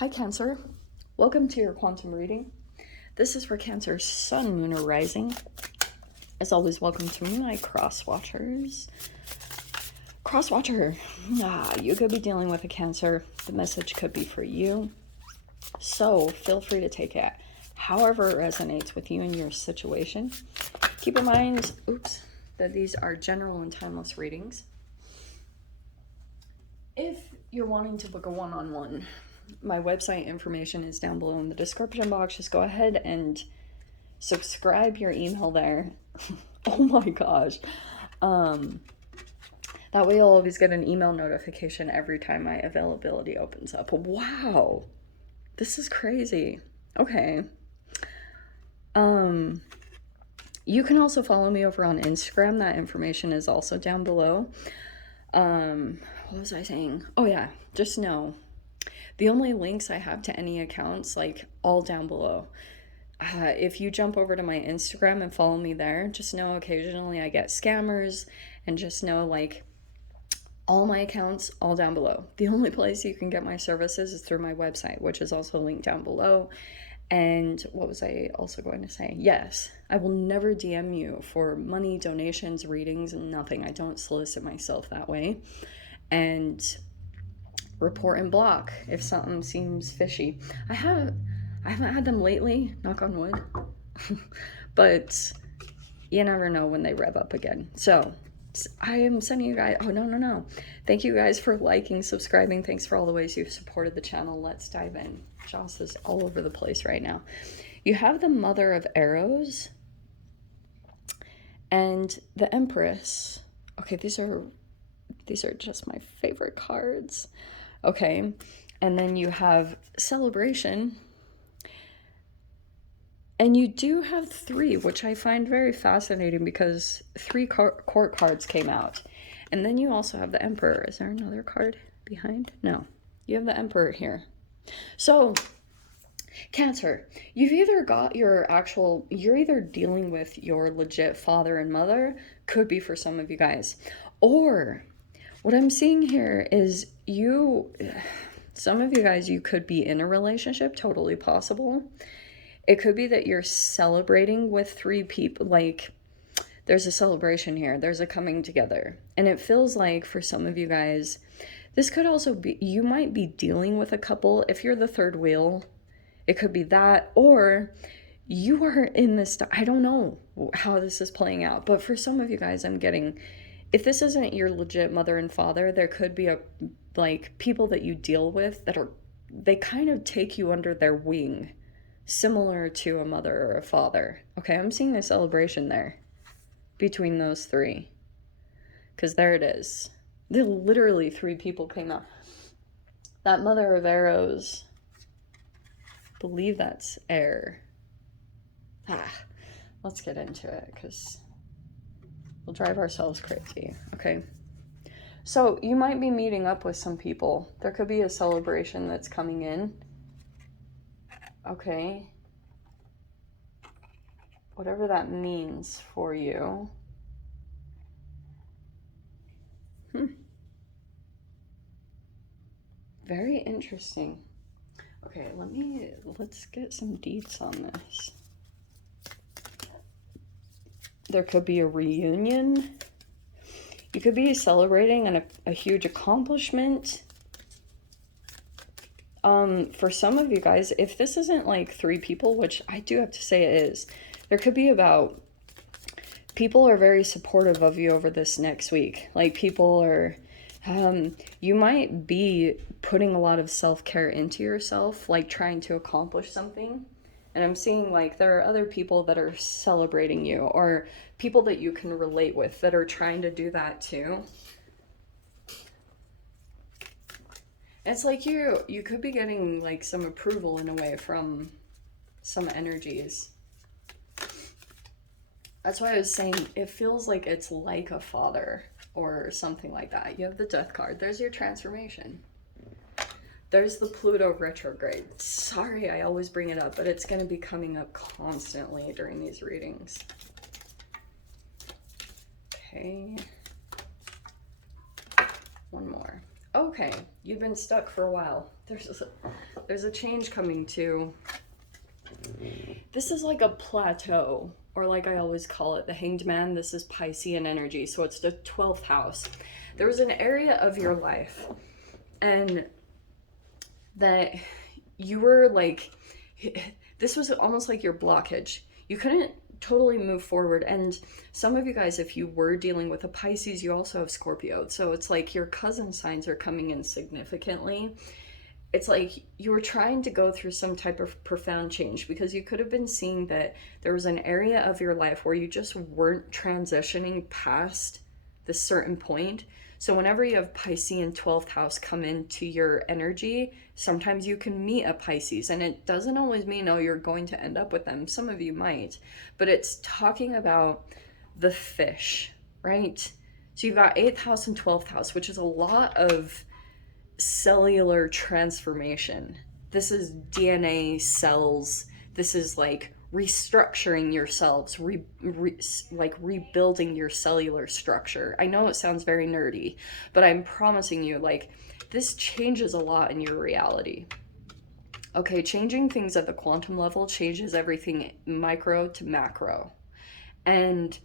Hi Cancer, welcome to your quantum reading. This is for Cancer's sun, moon, or rising. As always, welcome to my cross watchers. Cross watcher, you could be dealing with a Cancer. The message could be for you. So feel free to take it however it resonates with you and your situation. Keep in mind, that these are general and timeless readings. If you're wanting to book a one-on-one, my website information is down below in the description box. Just go ahead and subscribe your email there. Oh my gosh. That way you'll always get an email notification every time my availability opens up. Wow. This is crazy. Okay. You can also follow me over on Instagram. That information is also down below. What was I saying? Oh yeah, just know the only links I have to any accounts, like, all down below. If you jump over to my Instagram and follow me there, just know occasionally I get scammers, and just know, like, all my accounts, all down below. The only place you can get my services is through my website, which is also linked down below. And what was I also going to say? Yes, I will never DM you for money, donations, readings, and nothing. I don't solicit myself that way. And report and block if something seems fishy. I haven't had them lately, knock on wood. But you never know when they rev up again. So I am sending you guys, no. Thank you guys for liking, subscribing. Thanks for all the ways you've supported the channel. Let's dive in. Joss is all over the place right now. You have the Mother of Arrows and the Empress. Okay, these are just my favorite cards. Okay, and then you have Celebration, and you do have 3, which I find very fascinating because 3 court cards came out. And then you also have the Emperor. Is there another card behind? No, you have the Emperor here. So Cancer, you've either got you're either dealing with your legit father and mother, could be for some of you guys, or what I'm seeing here is some of you guys, you could be in a relationship, totally possible. It could be that you're celebrating with 3 people, like there's a celebration here, there's a coming together. And it feels like for some of you guys, this could also be, you might be dealing with a couple. If you're the third wheel, it could be that, or you are in this, I don't know how this is playing out, but for some of you guys, I'm getting, if this isn't your legit mother and father, there could be people that you deal with that they kind of take you under their wing, similar to a mother or a father. Okay, I'm seeing the celebration there between those 3, because there it is. Literally 3 people came out. That Mother of Arrows, believe that's air. Let's get into it, because we'll drive ourselves crazy. Okay, so you might be meeting up with some people. There could be a celebration that's coming in. Okay, whatever that means for you. Very interesting. Okay, let's get some deets on this. There could be a reunion. You could be celebrating a huge accomplishment. For some of you guys, if this isn't like 3 people, which I do have to say it is, there could be about, people are very supportive of you over this next week. Like, people are, you might be putting a lot of self-care into yourself, like trying to accomplish something. And I'm seeing, like, there are other people that are celebrating you, or people that you can relate with that are trying to do that too. It's like you could be getting, like, some approval in a way from some energies. That's why I was saying it feels like it's like a father or something like that. You have the Death card. There's your transformation. There's the Pluto retrograde. Sorry, I always bring it up, but it's going to be coming up constantly during these readings. Okay. One more. Okay, you've been stuck for a while. there's a change coming too. This is like a plateau, or like I always call it, the Hanged Man. This is Piscean energy, so it's the 12th house. There was an area of your life, and that you were like, this was almost like your blockage. You couldn't totally move forward. And some of you guys, if you were dealing with a Pisces, you also have Scorpio. So it's like your cousin signs are coming in significantly. It's like you were trying to go through some type of profound change, because you could have been seeing that there was an area of your life where you just weren't transitioning past this certain point. So whenever you have Piscean 12th house come into your energy, sometimes you can meet a Pisces, and it doesn't always mean, oh, you're going to end up with them. Some of you might, but it's talking about the fish, right? So you've got 8th house and 12th house, which is a lot of cellular transformation. This is DNA, cells. This is like restructuring yourselves, like rebuilding your cellular structure. I know it sounds very nerdy, but I'm promising you, like, this changes a lot in your reality. Okay, changing things at the quantum level changes everything micro to macro. And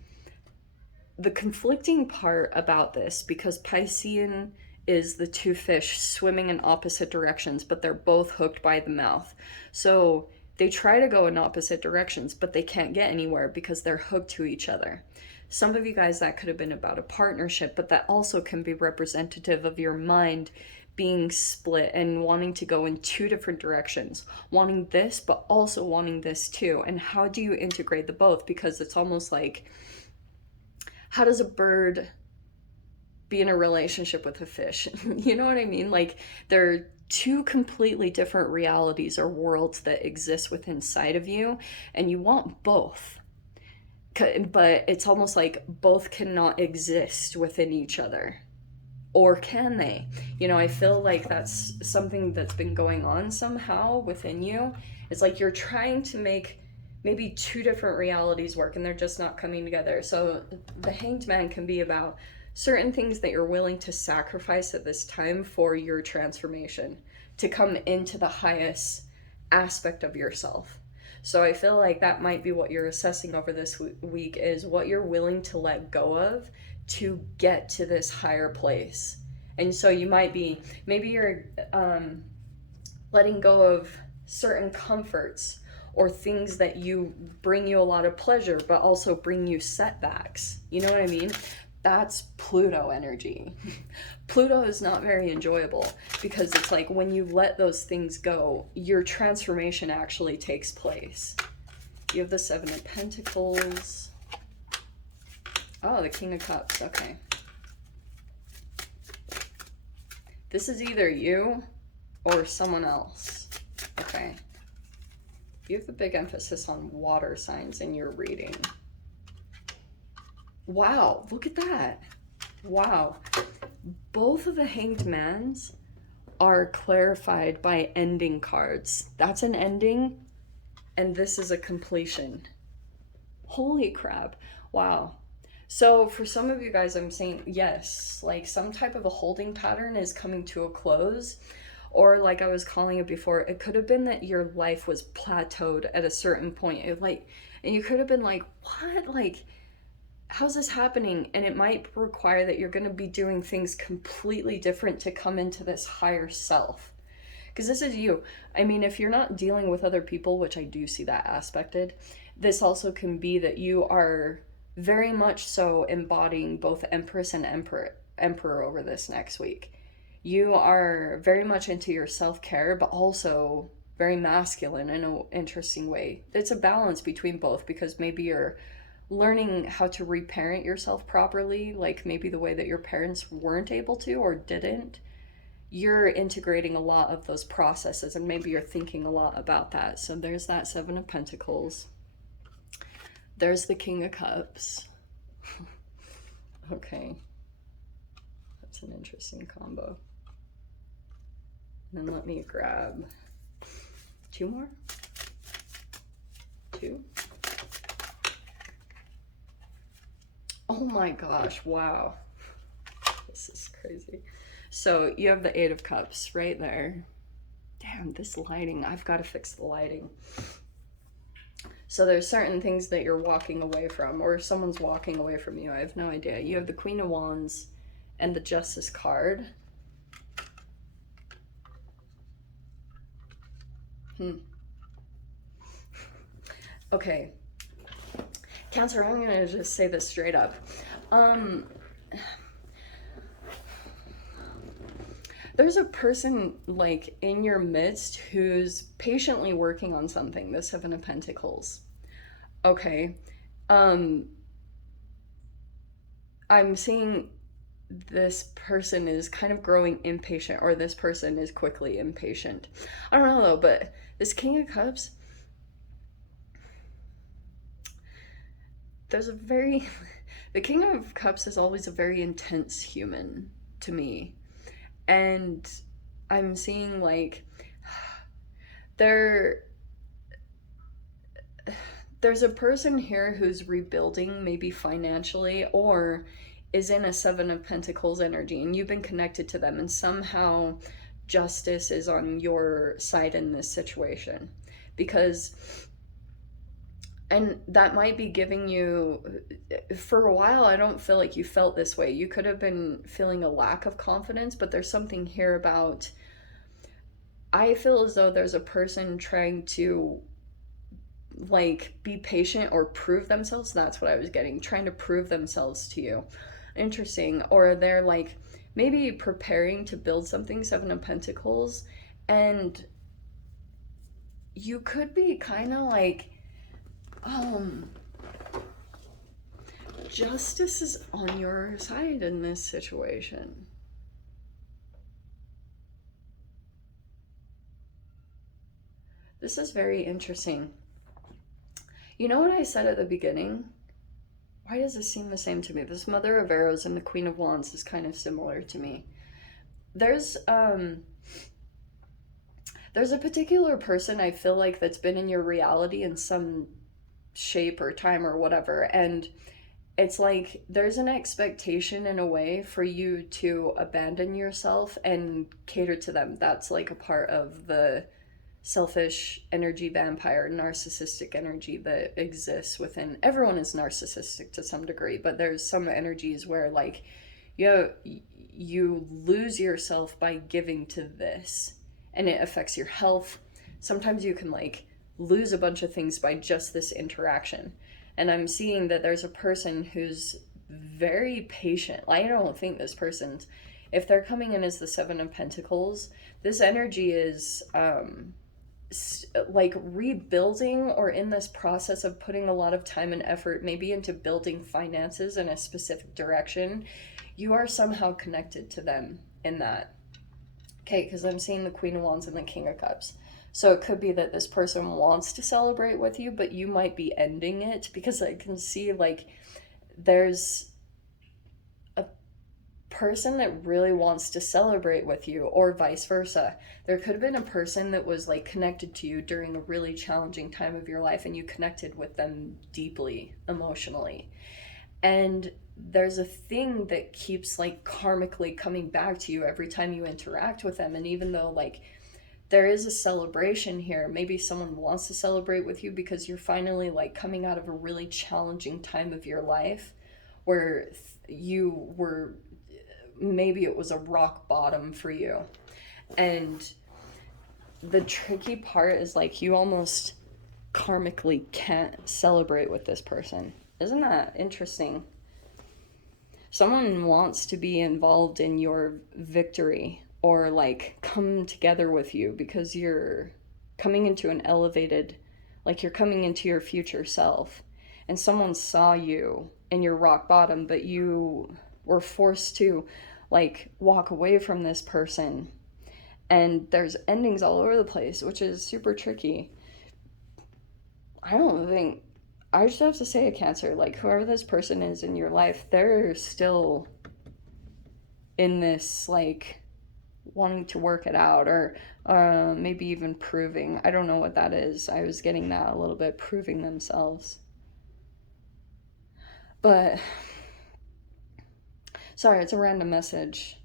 the conflicting part about this, because Piscean is the two fish swimming in opposite directions, but they're both hooked by the mouth. So they try to go in opposite directions, but they can't get anywhere because they're hooked to each other. Some of you guys, that could have been about a partnership, but that also can be representative of your mind being split and wanting to go in two different directions, wanting this, but also wanting this too. And how do you integrate the both? Because it's almost like, how does a bird be in a relationship with a fish? You know what I mean? Like, they're two completely different realities or worlds that exist within inside of you, and you want both. But it's almost like both cannot exist within each other. Or can they? You know, I feel like that's something that's been going on somehow within you. It's like you're trying to make maybe two different realities work, and they're just not coming together. So the Hanged Man can be about certain things that you're willing to sacrifice at this time for your transformation, to come into the highest aspect of yourself. So I feel like that might be what you're assessing over this week, is what you're willing to let go of to get to this higher place. And so you might be, maybe you're letting go of certain comforts or things that you bring you a lot of pleasure but also bring you setbacks. You know what I mean? That's Pluto energy. Pluto is not very enjoyable, because it's like when you let those things go, your transformation actually takes place. You have the 7 of Pentacles. Oh, the King of Cups. Okay. This is either you or someone else. Okay. You have a big emphasis on water signs in your reading. Wow, look at that. Wow. Both of the Hanged Mans are clarified by ending cards. That's an ending, and this is a completion. Holy crap. Wow. So for some of you guys, I'm saying yes, like some type of a holding pattern is coming to a close. Or like I was calling it before, it could have been that your life was plateaued at a certain point. And you could have been like, what? Like, how's this happening? And it might require that you're going to be doing things completely different to come into this higher self. Because this is you. I mean, if you're not dealing with other people, which I do see that aspected, this also can be that you are very much so embodying both Empress and Emperor over this next week. You are very much into your self-care, but also very masculine in an interesting way. It's a balance between both, because maybe you're learning how to reparent yourself properly, like maybe the way that your parents weren't able to or didn't. You're integrating a lot of those processes, and maybe you're thinking a lot about that. So there's that 7 of Pentacles. There's the King of Cups. Okay. That's an interesting combo. And then let me grab 2 more. 2. Oh my gosh, wow. This is crazy. So you have the 8 of Cups right there. Damn, this lighting. I've got to fix the lighting. So there's certain things that you're walking away from, or someone's walking away from you. I have no idea. You have the Queen of Wands and the Justice card. Okay. Cancer, I'm going to just say this straight up. There's a person like in your midst who's patiently working on something, the Seven of Pentacles. Okay. I'm seeing this person is kind of growing impatient, or this person is quickly impatient. I don't know though, but this King of Cups, there's a very the King of Cups is always a very intense human to me. And I'm seeing like there's a person here who's rebuilding, maybe financially, or is in a Seven of Pentacles energy, and you've been connected to them, and somehow justice is on your side in this situation. Because, and that might be giving you, for a while, I don't feel like you felt this way. You could have been feeling a lack of confidence, but there's something here about, I feel as though there's a person trying to like be patient or prove themselves. That's what I was getting, trying to prove themselves to you. Interesting. Or they're like maybe preparing to build something, Seven of Pentacles, and you could be kind of like, justice is on your side in this situation. This is very interesting. You know what I said at the beginning? Why does this seem the same to me? This Mother of Arrows and the Queen of Wands is kind of similar to me. There's a particular person I feel like that's been in your reality in some shape or time or whatever, and it's like there's an expectation in a way for you to abandon yourself and cater to them. That's like a part of the selfish energy, vampire, narcissistic energy that exists within everyone. Is narcissistic to some degree, but there's some energies where like you lose yourself by giving to this, and it affects your health. Sometimes you can like lose a bunch of things by just this interaction. And I'm seeing that there's a person who's very patient. I don't think this person's, if they're coming in as the Seven of Pentacles, this energy is like rebuilding, or in this process of putting a lot of time and effort maybe into building finances in a specific direction. You are somehow connected to them in that. Okay, because I'm seeing the Queen of Wands and the King of Cups. So it could be that this person wants to celebrate with you, but you might be ending it, because I can see like there's person that really wants to celebrate with you, or vice versa. There could have been a person that was like connected to you during a really challenging time of your life, and you connected with them deeply emotionally. And there's a thing that keeps like karmically coming back to you every time you interact with them. And even though like there is a celebration here, maybe someone wants to celebrate with you because you're finally like coming out of a really challenging time of your life where you were, maybe it was a rock bottom for you. And the tricky part is like you almost karmically can't celebrate with this person. Isn't that interesting? Someone wants to be involved in your victory, or like come together with you, because you're coming into an elevated, like you're coming into your future self, and someone saw you in your rock bottom, but you were forced to like walk away from this person. And there's endings all over the place, which is super tricky. I don't think, I just have to say, a Cancer, like whoever this person is in your life, they're still in this like wanting to work it out, or maybe even proving. I don't know what that is. I was getting that a little bit, proving themselves. But sorry, it's a random message.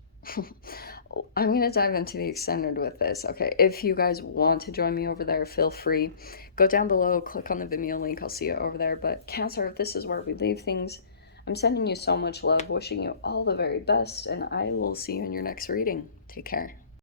I'm going to dive into the extended with this. Okay, if you guys want to join me over there, feel free. Go down below, click on the Vimeo link. I'll see you over there. But Cancer, if this is where we leave things, I'm sending you so much love, wishing you all the very best, and I will see you in your next reading. Take care.